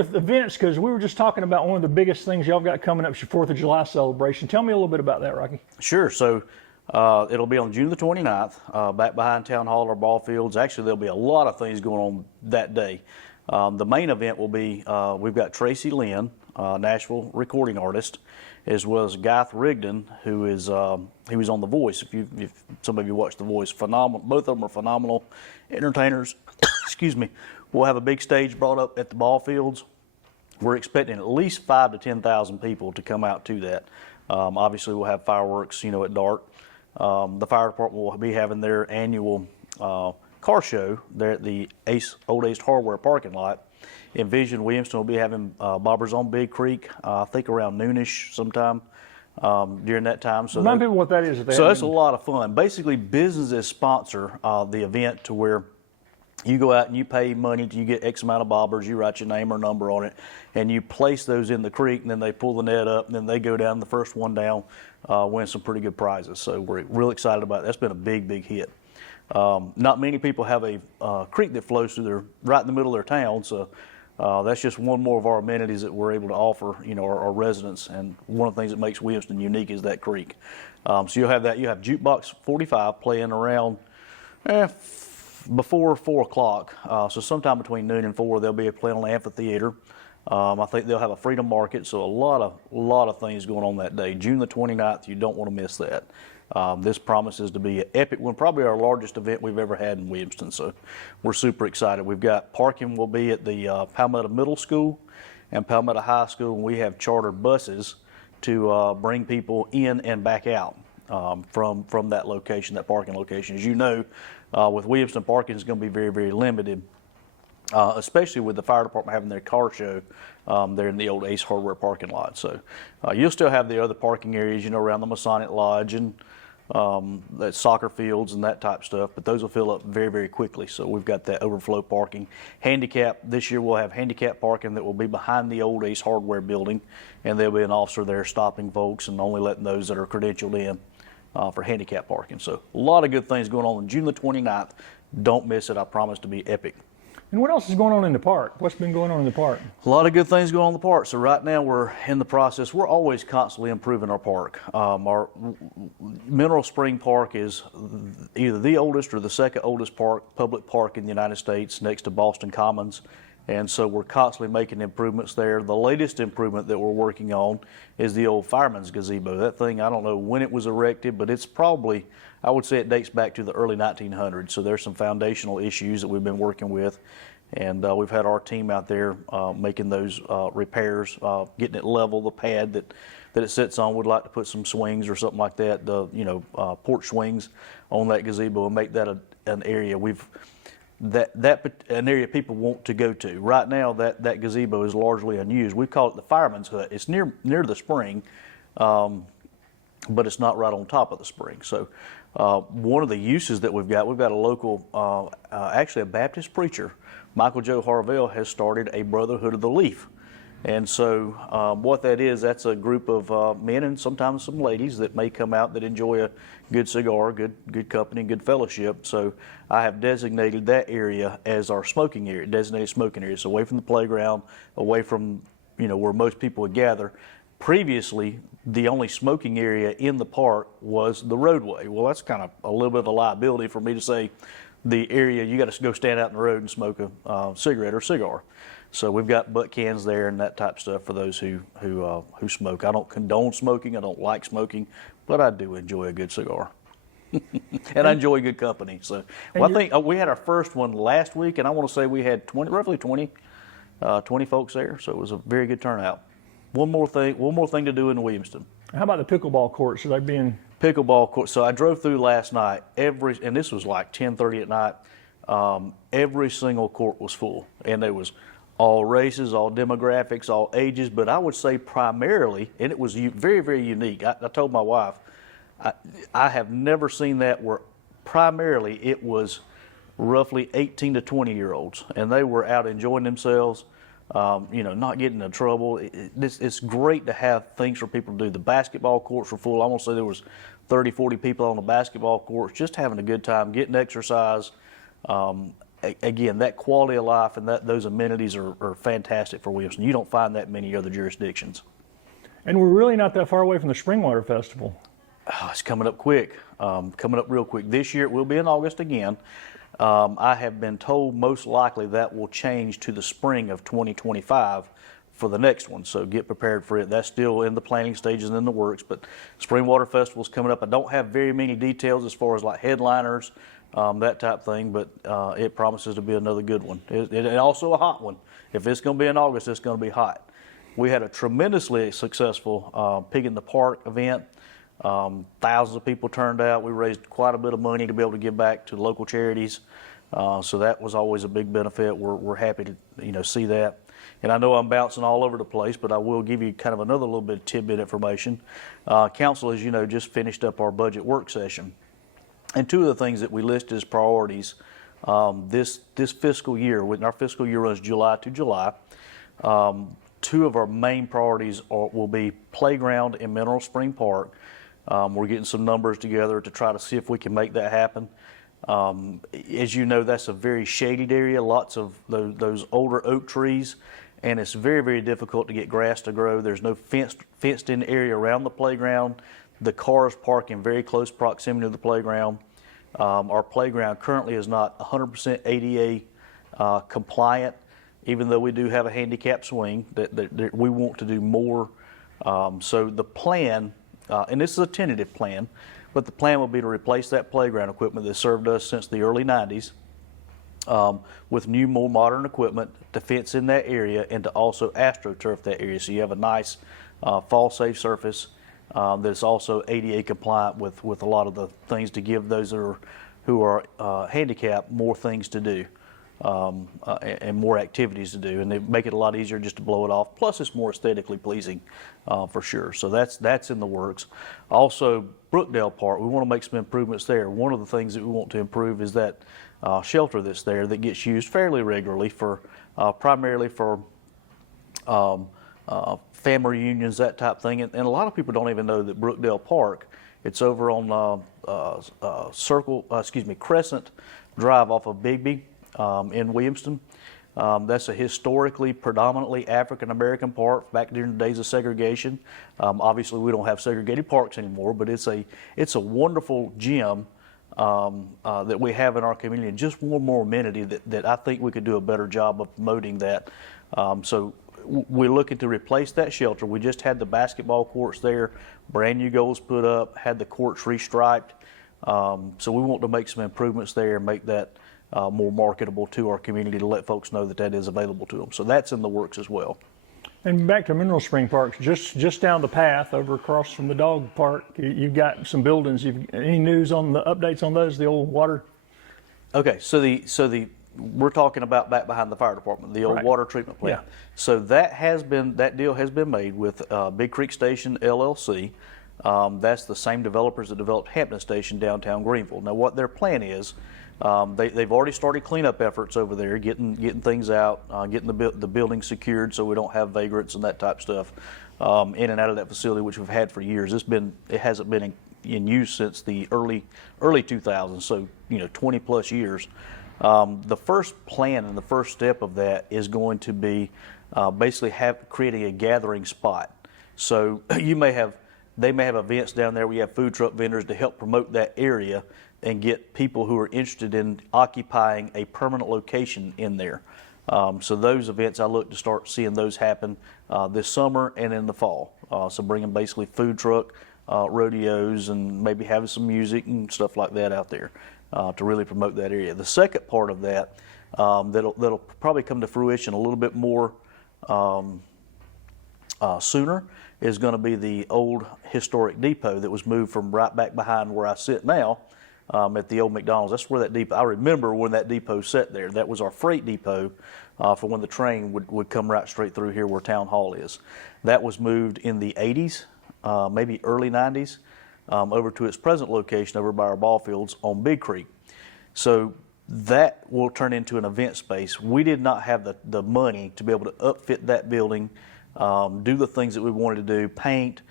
with events, because we were just talking about one of the biggest things y'all got coming up, is your 4th of July celebration. Tell me a little bit about that, Rockey. Sure. So it'll be on June the 29th, back behind Town Hall or ball fields. Actually, there'll be a lot of things going on that day. The main event will be, we've got Tracie, Lynn, Nashville recording artist, as well as Gyth Rigdon, who is he was on The Voice. If some of you watched The Voice, phenomenal. Both of them are phenomenal entertainers. Excuse me. We'll have a big stage brought up at the ball fields. We're expecting at least 5,000 to 10,000 people to come out to that. Obviously, we'll have fireworks, at dark. The fire department will be having their annual car show there at the Old Ace Hardware parking lot. Envision Williamston will be having bobbers on Big Creek, I think around noonish sometime during that time. So remind people what that is. So that's a lot of fun. Basically, businesses sponsor the event to where you go out and you pay money, you get X amount of bobbers, you write your name or number on it, and you place those in the creek, and then they pull the net up, and then they go down, the first one down, win some pretty good prizes. So we're real excited about it. That's been a big, big hit. Not many people have a creek that flows through right in the middle of their town, so that's just one more of our amenities that we're able to offer, our residents. And one of the things that makes Williamston unique is that creek. So you'll have that. You have Jukebox 45 playing around before 4 o'clock. So sometime between noon and 4, they'll be playing on the amphitheater. I think they'll have a freedom market. So a lot of things going on that day. June the 29th, you don't want to miss that. This promises to be an epic one, probably our largest event we've ever had in Williamston. So we're super excited. We've got parking will be at the Palmetto Middle School and Palmetto High School, and we have chartered buses to bring people in and back out from that location, that parking location. As you know, with Williamston, parking is going to be very, very limited, especially with the fire department having their car show there in the old Ace Hardware parking lot. So you'll still have the other parking areas, around the Masonic Lodge and the soccer fields and that type of stuff, but those will fill up very, very quickly. So we've got that overflow parking. Handicap, this year we'll have handicap parking that will be behind the old Ace Hardware building, and there'll be an officer there stopping folks and only letting those that are credentialed in for handicap parking. So a lot of good things going on June the 29th. Don't miss it. I promise to be epic. And what else is going on in the park? What's been going on in the park? A lot of good things going on in the park. So right now we're in the process. We're always constantly improving our park. Our Mineral Spring Park is either the oldest or the second oldest public park in the United States, next to Boston Commons. And so we're constantly making improvements there. The latest improvement that we're working on is the old fireman's gazebo. That thing, I don't know when it was erected, but it's probably, I would say it dates back to the early 1900s. So there's some foundational issues that we've been working with. And we've had our team out there making those repairs, getting it level, the pad that it sits on. We'd like to put some swings or something like that, porch swings on that gazebo and make that an area an area people want to go to. Right now, that gazebo is largely unused. We call it the fireman's hut. It's near the spring, but it's not right on top of the spring. So one of the uses that we've got a local, actually a Baptist preacher, Michael Joe Harvell, has started a Brotherhood of the Leaf. And so what that is, that's a group of men and sometimes some ladies that may come out that enjoy a good cigar, good company, good fellowship. So I have designated that area as our smoking area, designated smoking area. So away from the playground, away from where most people would gather. Previously, the only smoking area in the park was the roadway. Well, that's kind of a little bit of a liability for me to say the area, you got to go stand out in the road and smoke a cigarette or cigar. So we've got butt cans there and that type of stuff for those who smoke. I don't condone smoking. I don't like smoking, but I do enjoy a good cigar. And I enjoy good company. So I think we had our first one last week, and I want to say we had roughly 20 folks there. So it was a very good turnout. One more thing to do in Williamston. How about the pickleball courts? Are they being pickleball courts? So I drove through last night. And this was like 10:30 at night. Every single court was full, and there was all races, all demographics, all ages. But I would say primarily, and it was very, very unique. I told my wife, I have never seen that where primarily it was roughly 18 to 20-year-olds, and they were out enjoying themselves. Not getting in trouble. It's great to have things for people to do. The basketball courts were full. I want to say there was 30, 40 people on the basketball courts, just having a good time, getting exercise. again, that quality of life and those amenities are fantastic for Williamston. You don't find that many other jurisdictions. And we're really not that far away from the Springwater Festival. Oh, it's coming up quick, coming up real quick. This year it will be in August again. I have been told most likely that will change to the spring of 2025 for the next one, so get prepared for it. That's still in the planning stages and in the works, but Springwater Festival is coming up. I don't have very many details as far as like headliners, that type of thing, but it promises to be another good one. And also a hot one. If it's going to be in August, it's going to be hot. We had a tremendously successful Pig in the Park event. Thousands of people turned out. We raised quite a bit of money to be able to give back to local charities. So that was always a big benefit. We're happy to see that. And I know I'm bouncing all over the place, but I will give you kind of another little bit of tidbit information. Council, as you know, just finished up our budget work session. And two of the things that we listed as priorities this fiscal year, when our fiscal year runs July to July, two of our main priorities will be playground in Mineral Spring Park. We're getting some numbers together to try to see if we can make that happen. As you know, that's a very shaded area, lots of those older oak trees, and it's very, very difficult to get grass to grow. There's no fenced in area around the playground. The cars park in very close proximity to the playground. Our playground currently is not 100% ADA compliant, even though we do have a handicap swing. That we want to do more. So the plan, and this is a tentative plan, but the plan will be to replace that playground equipment that served us since the early 90s with new, more modern equipment to fence in that area and to also astroturf that area. So you have a nice fall-safe surface that's also ADA compliant with a lot of the things to give those who are handicapped more things to do and more activities to do. And they make it a lot easier just to blow it off. Plus, it's more aesthetically pleasing for sure. So that's in the works. Also, Brookdale Park, we want to make some improvements there. One of the things that we want to improve is that shelter that's there that gets used fairly regularly for primarily for family reunions, that type of thing. And a lot of people don't even know that Brookdale Park, it's over on Crescent Drive off of Bigby in Williamston. That's a historically predominantly African American park back during the days of segregation. Obviously, we don't have segregated parks anymore, but it's a wonderful gym that we have in our community, and just one more amenity that I think we could do a better job of promoting that. So we're looking to replace that shelter. We just had the basketball courts there, brand new goals put up, had the courts restriped. So we want to make some improvements there and make that more marketable to our community to let folks know that is available to them. So that's in the works as well. And back to Mineral Spring Park, just down the path over across from the dog park, you've got some buildings. Any news on the updates on those, the old water? Okay, so we're talking about back behind the fire department, the old Right. water treatment plant. Yeah. So that deal has been made with Big Creek Station LLC. That's the same developers that developed Hampton Station downtown Greenville. Now, what their plan is, they've already started cleanup efforts over there, getting things out, getting the building secured so we don't have vagrants and that type of stuff in and out of that facility, which we've had for years. It hasn't been in use since the early 2000s, so 20 plus years. The first plan and the first step of that is going to be basically creating a gathering spot. So they may have events down there where you have food truck vendors to help promote that area and get people who are interested in occupying a permanent location in there. So those events, I look to start seeing those happen this summer and in the fall. So bringing basically food truck rodeos and maybe having some music and stuff like that out there to really promote that area. The second part of that that'll probably come to fruition a little bit more sooner is going to be the old historic depot that was moved from right back behind where I sit now at the old McDonald's. That's where that depot, I remember when that depot sat there. That was our freight depot for when the train would come right straight through here where Town Hall is. That was moved in the 80s, maybe early 90s, over to its present location over by our ball fields on Big Creek. So that will turn into an event space. We did not have the money to be able to upfit that building, do the things that we wanted to do, paint,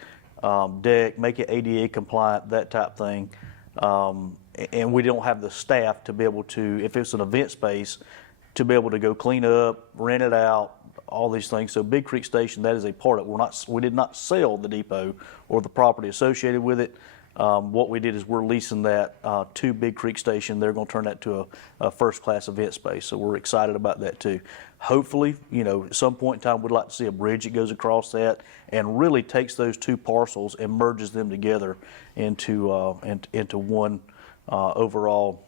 deck, make it ADA compliant, that type thing. and we don't have the staff to be able to, if it's an event space, to be able to go clean up, rent it out, all these things. So Big Creek Station, that is a part of it. We did not sell the depot or the property associated with it. What we did is we're leasing that to Big Creek Station. They're going to turn that to a first-class event space. So we're excited about that too. Hopefully, at some point in time, we'd like to see a bridge that goes across that and really takes those two parcels and merges them together into one overall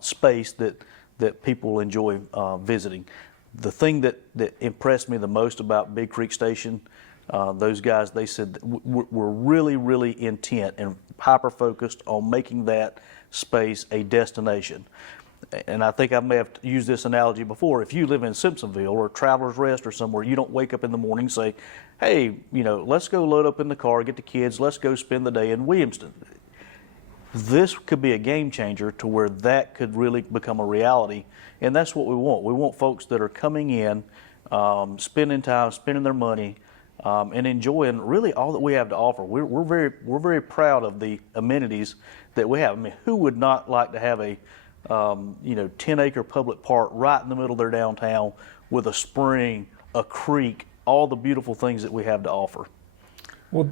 space that people enjoy visiting. The thing that impressed me the most about Big Creek Station, those guys, they said that we're really, really intent and hyper-focused on making that space a destination. And I think I may have used this analogy before. If you live in Simpsonville or Travelers Rest or somewhere, you don't wake up in the morning and say, hey, let's go load up in the car, get the kids, let's go spend the day in Williamston. This could be a game changer to where that could really become a reality, and that's what we want. We want folks that are coming in, spending time, spending their money, and enjoying really all that we have to offer. We're very proud of the amenities that we have. I mean, who would not like to have a 10-acre public park right in the middle of their downtown with a spring, a creek, all the beautiful things that we have to offer? Well,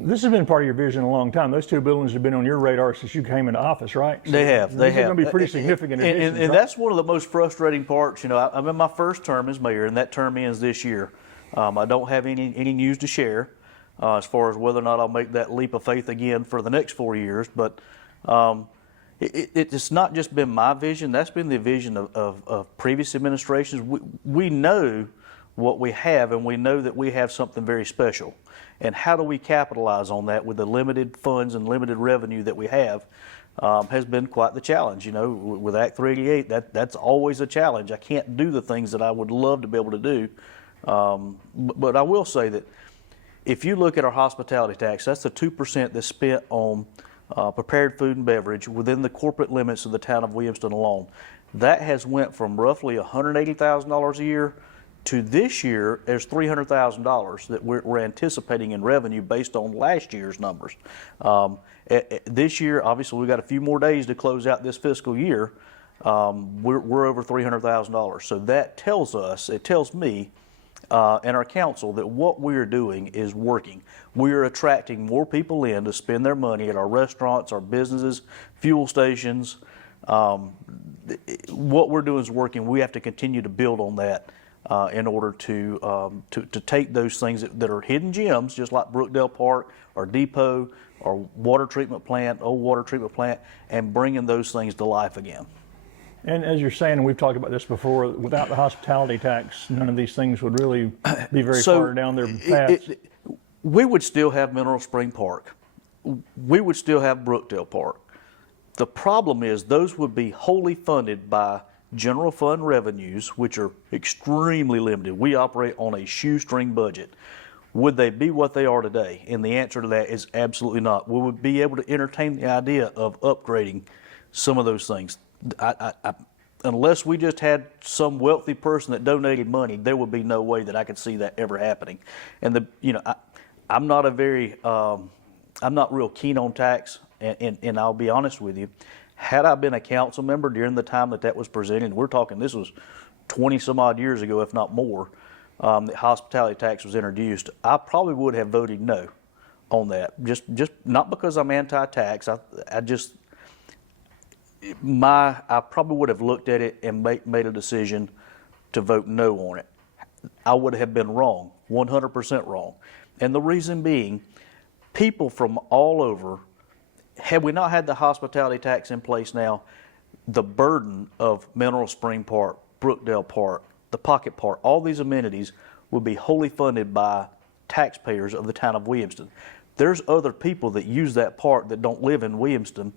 this has been part of your vision a long time. Those two buildings have been on your radar since you came into office, right? So they have. These are going to be pretty significant additions, and right? that's one of the most frustrating parts. I'm in my first term as mayor, and that term ends this year. I don't have any news to share as far as whether or not I'll make that leap of faith again for the next 4 years. But it's not just been my vision. That's been the vision of previous administrations. We know what we have, and we know that we have something very special. And how do we capitalize on that with the limited funds and limited revenue that we have has been quite the challenge. With Act 388, that's always a challenge. I can't do the things that I would love to be able to do. But I will say that if you look at our hospitality tax, that's the 2% that's spent on prepared food and beverage within the corporate limits of the town of Williamston alone. That has went from roughly $180,000 a year to this year, there's $300,000 that we're anticipating in revenue based on last year's numbers. This year, obviously, we've got a few more days to close out this fiscal year. We're over $300,000. So that tells me and our council that what we're doing is working. We're attracting more people in to spend their money at our restaurants, our businesses, fuel stations. What we're doing is working. We have to continue to build on that. In order to take those things that are hidden gems, just like Brookdale Park, our depot, our water treatment plant, old water treatment plant, and bringing those things to life again. And as you're saying, and we've talked about this before, without the hospitality tax, none of these things would really be very far down their paths. We would still have Mineral Spring Park. We would still have Brookdale Park. The problem is those would be wholly funded by general fund revenues, which are extremely limited. We operate on a shoestring budget. Would they be what they are today? And the answer to that is absolutely not. We would be able to entertain the idea of upgrading some of those things. Unless we just had some wealthy person that donated money, there would be no way that I could see that ever happening. And I'm not real keen on tax, and I'll be honest with you. Had I been a council member during the time that was presented, we're talking this was 20 some odd years ago, if not more, the hospitality tax was introduced, I probably would have voted no on that. Just not because I'm anti-tax. I probably would have looked at it and made a decision to vote no on it. I would have been wrong, 100% wrong. And the reason being, people from all over, had we not had the hospitality tax in place now, the burden of Mineral Spring Park, Brookdale Park, the Pocket Park, all these amenities would be wholly funded by taxpayers of the town of Williamston. There's other people that use that park that don't live in Williamston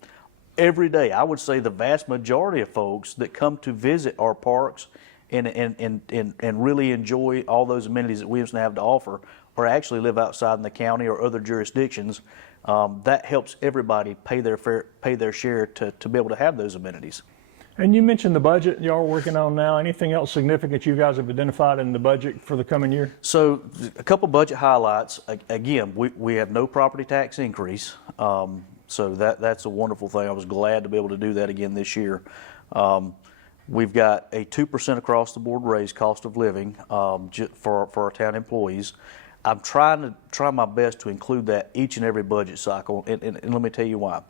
every day. I would say the vast majority of folks that come to visit our parks and really enjoy all those amenities that Williamston have to offer or actually live outside in the county or other jurisdictions. That helps everybody pay their share to be able to have those amenities. And you mentioned the budget y'all are working on now. Anything else significant you guys have identified in the budget for the coming year? So a couple budget highlights. Again, we have no property tax increase. So that's a wonderful thing. I was glad to be able to do that again this year. We've got a 2% across the board raise cost of living for our town employees. I'm trying my best to include that each and every budget cycle, and let me tell you why.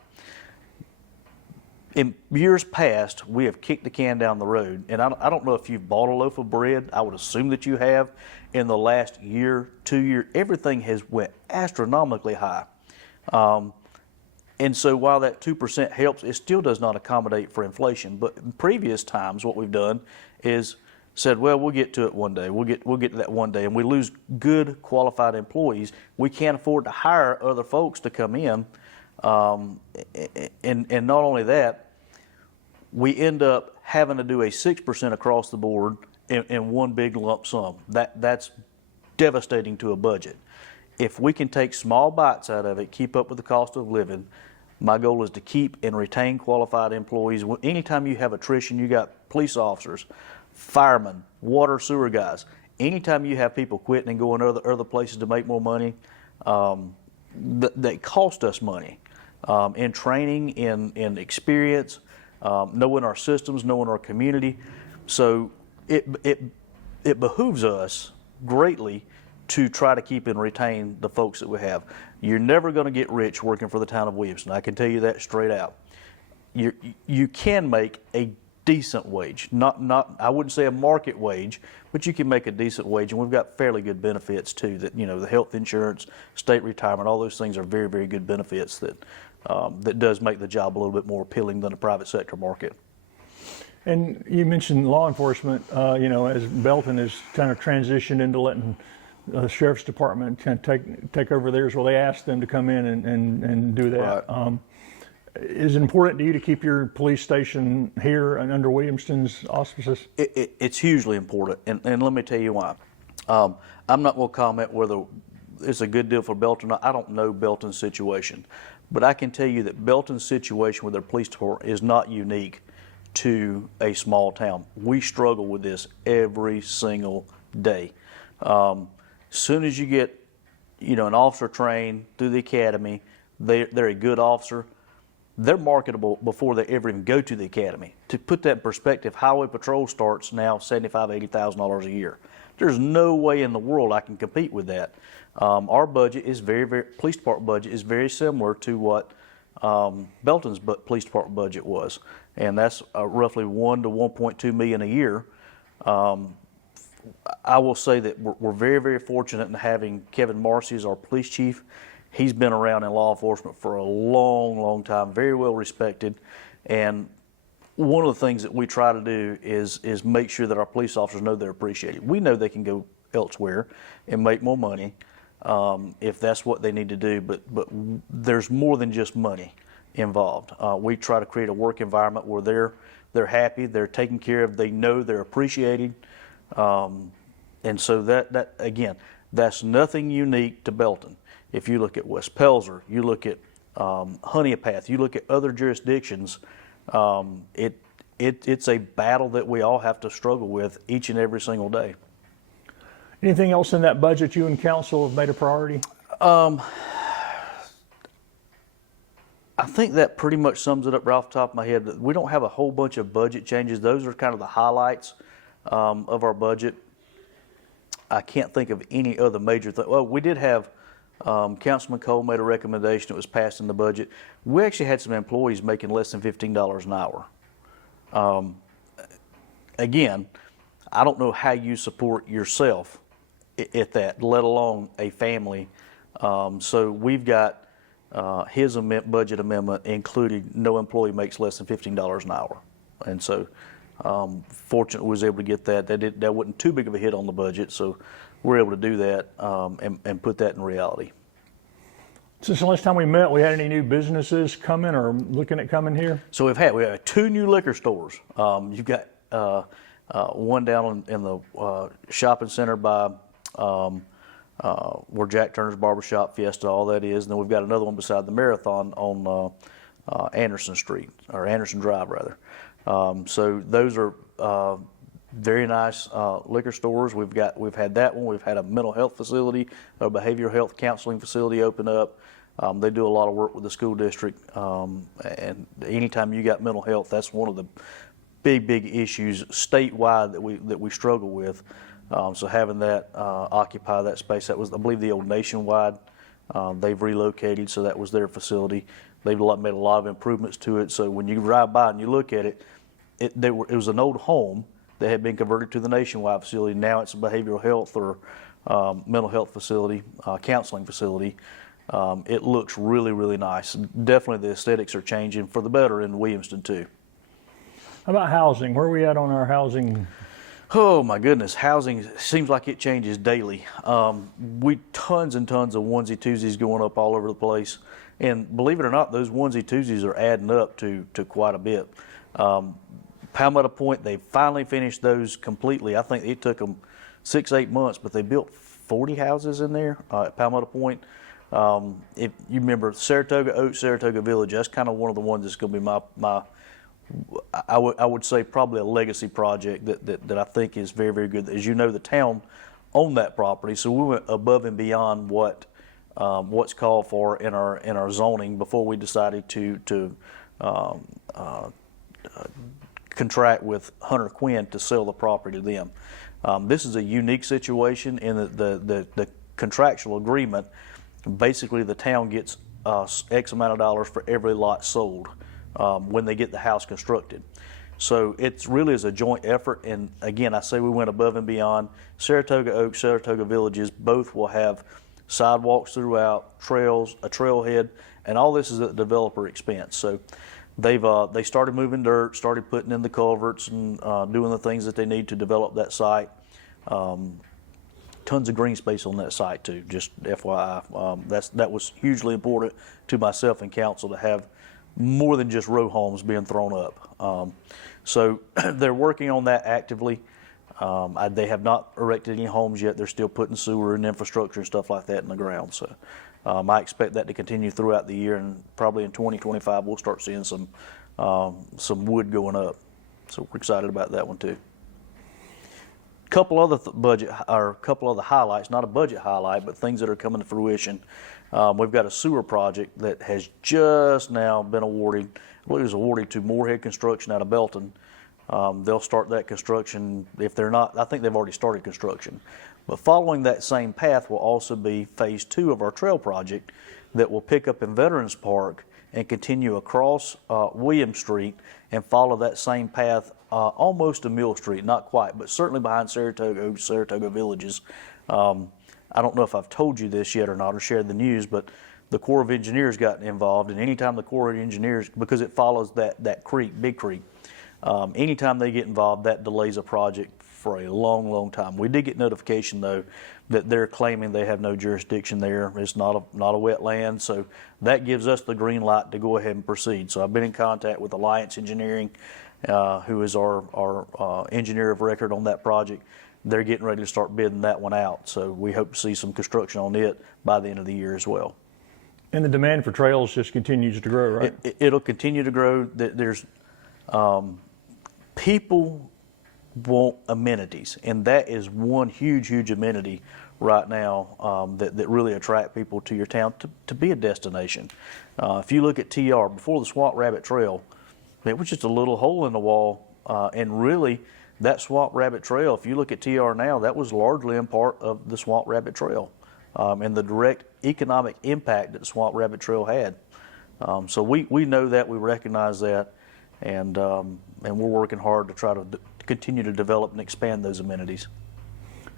In years past, we have kicked the can down the road, and I don't know if you've bought a loaf of bread. I would assume that you have. In the last year, 2 years, everything has went astronomically high. And so while that 2% helps, it still does not accommodate for inflation. But in previous times, what we've done is said, well, we'll get to it one day. We'll get to that one day, and we lose good qualified employees. We can't afford to hire other folks to come in, and not only that, we end up having to do a 6% across the board in one big lump sum. That's devastating to a budget. If we can take small bites out of it, keep up with the cost of living, my goal is to keep and retain qualified employees. Anytime you have attrition, you got police officers, firemen, water, sewer guys. Anytime you have people quitting and going other places to make more money, they cost us money in training, in experience, knowing our systems, knowing our community. So it behooves us greatly to try to keep and retain the folks that we have. You're never going to get rich working for the town of Williamston. I can tell you that straight out. You can make a decent wage, not I wouldn't say a market wage, but you can make a decent wage, and we've got fairly good benefits too. That the health insurance, state retirement, all those things are very, very good benefits that does make the job a little bit more appealing than the private sector market. And you mentioned law enforcement, as Belton has kind of transitioned into letting the sheriff's department kind of take over theirs. Well, they asked them to come in and do that. Right. Is it important to you to keep your police station here and under Williamston's auspices? It's hugely important, and let me tell you why. I'm not going to comment whether it's a good deal for Belton. I don't know Belton's situation, but I can tell you that Belton's situation with their police department is not unique to a small town. We struggle with this every single day. Soon as you get, an officer trained through the academy, they're a good officer. They're marketable before they ever even go to the academy. To put that in perspective, highway patrol starts now $75,000, $80,000 a year. There's no way in the world I can compete with that. Our budget is police department budget is very similar to what Belton's police department budget was, and that's roughly $1 to $1.2 million a year. I will say that we're very, very fortunate in having Kevin Marcy as our police chief. He's been around in law enforcement for a long, long time, very well respected. And one of the things that we try to do is make sure that our police officers know they're appreciated. We know they can go elsewhere and make more money if that's what they need to do, but there's more than just money involved. We try to create a work environment where they're happy, they're taken care of, they know they're appreciated. And so that again, that's nothing unique to Belton. If you look at West Pelzer, you look at Honeypath, you look at other jurisdictions, it's a battle that we all have to struggle with each and every single day. Anything else in that budget you and council have made a priority? I think that pretty much sums it up right off the top of my head. We don't have a whole bunch of budget changes. Those are kind of the highlights of our budget. I can't think of any other major thing. Well, we did have Councilman Cole made a recommendation that was passed in the budget. We actually had some employees making less than $15 an hour. Again, I don't know how you support yourself at that, let alone a family. So we've got his budget amendment including no employee makes less than $15 an hour. And so fortunately was able to get that. That wasn't too big of a hit on the budget, so we're able to do that and put that in reality. Since the last time we met, we had any new businesses coming or looking at coming here? So we have 2 new liquor stores. You've got one down in the shopping center by where Jack Turner's Barbershop, Fiesta, all that is, and then we've got another one beside the Marathon on Anderson Street, or Anderson Drive rather. So those are very nice liquor stores. We've had that one. We've had a mental health facility, a behavioral health counseling facility open up. They do a lot of work with the school district, and anytime you got mental health, that's one of the big issues statewide that we struggle with. So having that occupy that space, that was, I believe, the old Nationwide. They've relocated, so that was their facility. They've made a lot of improvements to it. So when you ride by and you look at it, it was an old home that had been converted to the Nationwide facility. Now it's a behavioral health or mental health facility, counseling facility. It looks really nice. Definitely the aesthetics are changing for the better in Williamston too. How about housing? Where are we at on our housing? Oh my goodness, housing seems like it changes daily. We tons and tons of onesie twosies going up all over the place, and believe it or not, those onesie twosies are adding up to quite a bit. Palmetto Point, they finally finished those completely. I think it took them 6-8 months, but they built 40 houses in there at Palmetto Point. If you remember Saratoga Oaks, Saratoga Village, that's kind of one of the ones that's going to be my I would say probably a legacy project that I think is very good. As you know, the town owned that property, so we went above and beyond what's called for in our zoning before we decided to contract with Hunter Quinn to sell the property to them. This is a unique situation in the contractual agreement. Basically, the town gets X amount of dollars for every lot sold when they get the house constructed. So it really is a joint effort, and again, I say we went above and beyond. Saratoga Oaks, Saratoga Villages, both will have sidewalks throughout, trails, a trailhead, and all this is at the developer expense. So they started moving dirt, started putting in the culverts and doing the things that they need to develop that site. Tons of green space on that site too, just FYI. That was hugely important to myself and council to have more than just row homes being thrown up. So they're working on that actively. They have not erected any homes yet. They're still putting sewer and infrastructure and stuff like that in the ground. So I expect that to continue throughout the year, and probably in 2025 we'll start seeing some wood going up. So we're excited about that one too. Couple other couple other highlights, not a budget highlight, but things that are coming to fruition. We've got a sewer project that has just now been awarded. I believe it was awarded to Moorhead Construction out of Belton. They'll start that construction. If they're not, I think they've already started construction. But following that same path will also be phase 2 of our trail project that will pick up in Veterans Park and continue across William Street and follow that same path almost to Mill Street, not quite, but certainly behind Saratoga Villages. I don't know if I've told you this yet or not, or shared the news, but the Corps of Engineers got involved, and anytime the Corps of Engineers, because it follows that creek, Big Creek, anytime they get involved, that delays a project for a long time. We did get notification though that they're claiming they have no jurisdiction there. It's not a wetland, so that gives us the green light to go ahead and proceed. So I've been in contact with Alliance Engineering, who is our engineer of record on that project. They're getting ready to start bidding that one out, so we hope to see some construction on it by the end of the year as well. And the demand for trails just continues to grow, right? It'll continue to grow. There's people want amenities, and that is one huge amenity right now that really attract people to your town to be a destination. If you look at TR, before the Swamp Rabbit Trail, it was just a little hole in the wall, and really that Swamp Rabbit Trail, if you look at TR now, that was largely in part of the Swamp Rabbit Trail and the direct economic impact that the Swamp Rabbit Trail had. So we know that, we recognize that, and we're working hard to try to continue to develop and expand those amenities.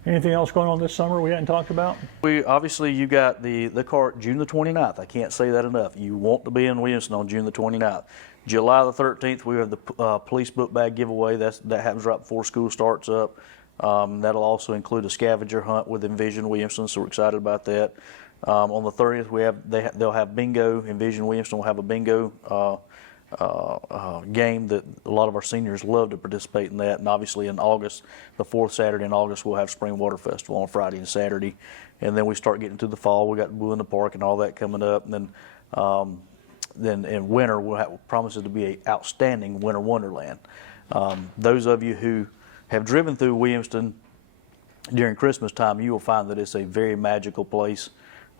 Anything else going on this summer we hadn't talked about? Obviously you got the cart June the 29th. I can't say that enough. You want to be in Williamston on June the 29th. July the 13th, we have the police book bag giveaway. That happens right before school starts up. That'll also include a scavenger hunt with Envision Williamston, so we're excited about that. On the 30th, they'll have bingo. Envision Williamston will have a bingo game that a lot of our seniors love to participate in that. And obviously in August, the 4th Saturday in August, we'll have Spring Water Festival on Friday and Saturday. And then we start getting to the fall. We got Boo in the Park and all that coming up. And then in winter, promises to be an outstanding winter wonderland. Those of you who have driven through Williamston during Christmas time, you will find that it's a very magical place.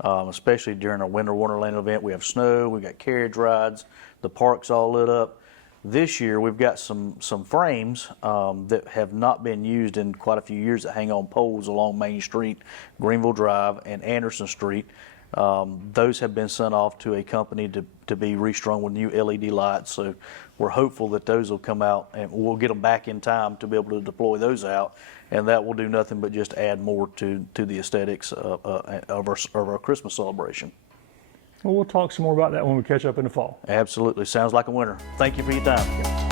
especially during our Winter Wonderland event. We have snow, we've got carriage rides, the park's all lit up. This year we've got some frames that have not been used in quite a few years that hang on poles along Main Street, Greenville Drive, and Anderson Street. Those have been sent off to a company to be restrung with new LED lights. So we're hopeful that those will come out and we'll get them back in time to be able to deploy those out. And that will do nothing but just add more to the aesthetics of our Christmas celebration. Well, we'll talk some more about that when we catch up in the fall. Absolutely. Sounds like a winner. Thank you for your time.